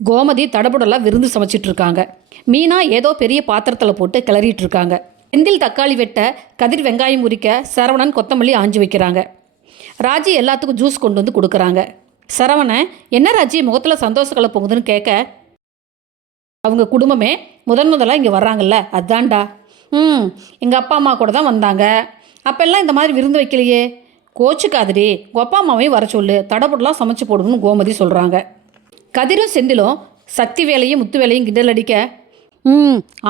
கோமதி தடபுடலாக விருந்து சமைச்சிட்டு இருக்காங்க. மீனா ஏதோ பெரிய பாத்திரத்தில் போட்டு கிளறிட்டு இருக்காங்க. செந்தில் தக்காளி வெட்ட, கதிர் வெங்காயம் உரிக்க, சரவணன் கொத்தமல்லி ஆஞ்சு வைக்கிறாங்க. ராஜி எல்லாத்துக்கும் ஜூஸ் கொண்டு வந்து கொடுக்குறாங்க. சரவணன், என்ன ராஜி முகத்தில் சந்தோஷங்களை போகுதுன்னு கேட்க, அவங்க குடும்பமே முதலாக இங்கே வர்றாங்கல்ல, அதான்டா. எங்கள் அப்பா அம்மா கூட தான் வந்தாங்க. அப்போல்லாம் இந்த மாதிரி விருந்து வைக்கலையே. கோச்சுக்காதடி, உங்கள் அப்பா அம்மாவையும் வர சொல்லு, தடபுடலாம் சமைச்சு போடணும்னு கோமதி சொல்கிறாங்க. கதிரும் செந்திலும் சக்தி வேலையும் முத்து வேலையும் கிண்டல் அடிக்க,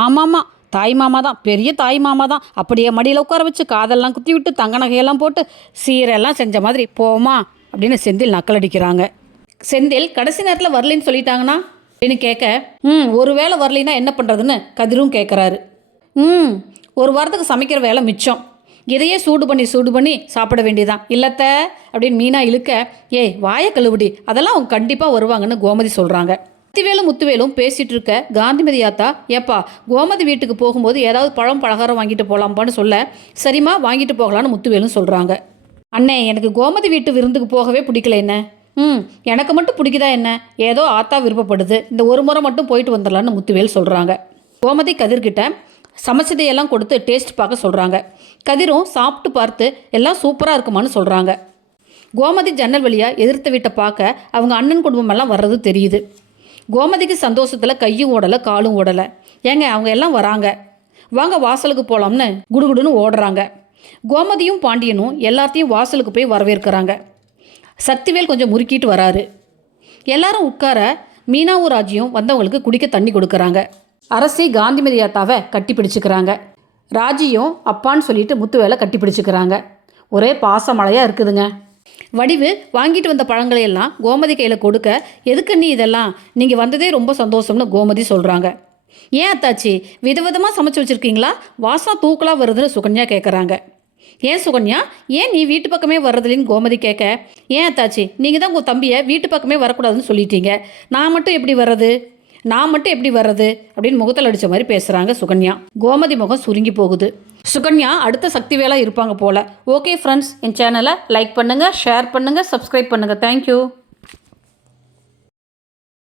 ஆமாம்மா, தாய் மாமா தான், பெரிய தாய் மாமா தான், அப்படியே மடியில் உட்கார வச்சு காதெல்லாம் குத்தி விட்டு தங்க நகையெல்லாம் போட்டு சீரெல்லாம் செஞ்ச மாதிரி போமா அப்படின்னு செந்தில் நக்கல் அடிக்கிறாங்க. செந்தில் கடைசி நேரத்தில் வரலின்னு சொல்லிட்டாங்கன்னா அப்படின்னு கேட்க, ஒரு வேளை வரலின்னா என்ன பண்ணுறதுன்னு கதிரும் கேட்குறாரு. ஒரு வாரத்துக்கு சமைக்கிற வேலை மிச்சம், இதையே சூடு பண்ணி சாப்பிட வேண்டியதான் இல்லத்த அப்படின்னு மீனா இழுக்க, ஏய் வாயை கழுவுடி, அதெல்லாம் அவங்க கண்டிப்பாக வருவாங்கன்னு கோமதி சொல்கிறாங்க. சக்திவேலும் முத்துவேலும் பேசிகிட்டு இருக்க காந்திமதி ஆத்தா, ஏப்பா கோமதி வீட்டுக்கு போகும்போது ஏதாவது பலகாரம் வாங்கிட்டு போகலாம்ப்பான்னு சொல்ல, சரிம்மா வாங்கிட்டு போகலான்னு முத்துவேலும் சொல்கிறாங்க. அண்ணே, எனக்கு கோமதி வீட்டு விருந்துக்கு போகவே பிடிக்கல. என்ன எனக்கு மட்டும் பிடிக்குதா என்ன? ஏதோ ஆத்தா விருப்பப்படுது, இந்த ஒரு முறை மட்டும் போயிட்டு வந்துடலான்னு முத்துவேல் சொல்கிறாங்க. கோமதி கதிர்கிட்ட சமைச்சதையெல்லாம் கொடுத்து டேஸ்ட் பார்க்க சொல்கிறாங்க. கதிரும் சாப்பிட்டு பார்த்து எல்லாம் சூப்பராக இருக்குமான்னு சொல்கிறாங்க. கோமதி ஜன்னல் வழியாக எதிர்த்த வீட்டை பார்க்க அவங்க அண்ணன் குடும்பமெல்லாம் வர்றது தெரியுது. கோமதிக்கு சந்தோஷத்தில் கையும் ஓடலை காலும் ஓடலை. ஏங்க அவங்க எல்லாம் வராங்க, வாங்க வாசலுக்கு போகலாம்னு குடுகுடுன்னு ஓடுறாங்க. கோமதியும் பாண்டியனும் எல்லாத்தையும் வாசலுக்கு போய் வரவேற்கிறாங்க. சக்திவேல் கொஞ்சம் முறுக்கிட்டு வராரு. எல்லாரும் உட்கார மீனாவும் ராஜியும் வந்தவங்களுக்கு குடிக்க தண்ணி கொடுக்குறாங்க. அரசி காந்திமதி ஆத்தாவை கட்டி பிடிச்சிக்கிறாங்க. ராஜியும் அப்பான்னு சொல்லிட்டு முத்துவேலை கட்டி பிடிச்சிக்கிறாங்க. ஒரே பாசமழையாக இருக்குதுங்க. வடிவு வாங்கிட்டு வந்த பழங்களையெல்லாம் கோமதி கையில் கொடுக்க, எதுக்கு நீ இதெல்லாம், நீங்கள் வந்ததே ரொம்ப சந்தோஷம்னு கோமதி சொல்கிறாங்க. ஏன் அத்தாச்சி விதவிதமாக சமைச்சு வச்சுருக்கீங்களா, வாசம் தூக்கலாக வருதுன்னு சுகன்யா கேட்குறாங்க. ஏன் சுகன்யா, ஏன் நீ வீட்டு பக்கமே வர்றதில்லைன்னு கோமதி கேட்க, ஏன் அத்தாச்சி நீங்கள் தான் உங்கள் தம்பியை வீட்டு பக்கமே வரக்கூடாதுன்னு சொல்லிட்டீங்க, நான் மட்டும் எப்படி வர்றது அப்படின்னு முகத்தில் அடித்த மாதிரி பேசுகிறாங்க சுகன்யா. கோமதி முகம் சுருங்கி போகுது. சுகன்யா அடுத்த சக்தி வேலை இருப்பாங்க போல். ஓகே ஃப்ரெண்ட்ஸ், என் சேனலை லைக் பண்ணுங்கள், ஷேர் பண்ணுங்கள், சப்ஸ்கிரைப் பண்ணுங்கள். தேங்க்யூ.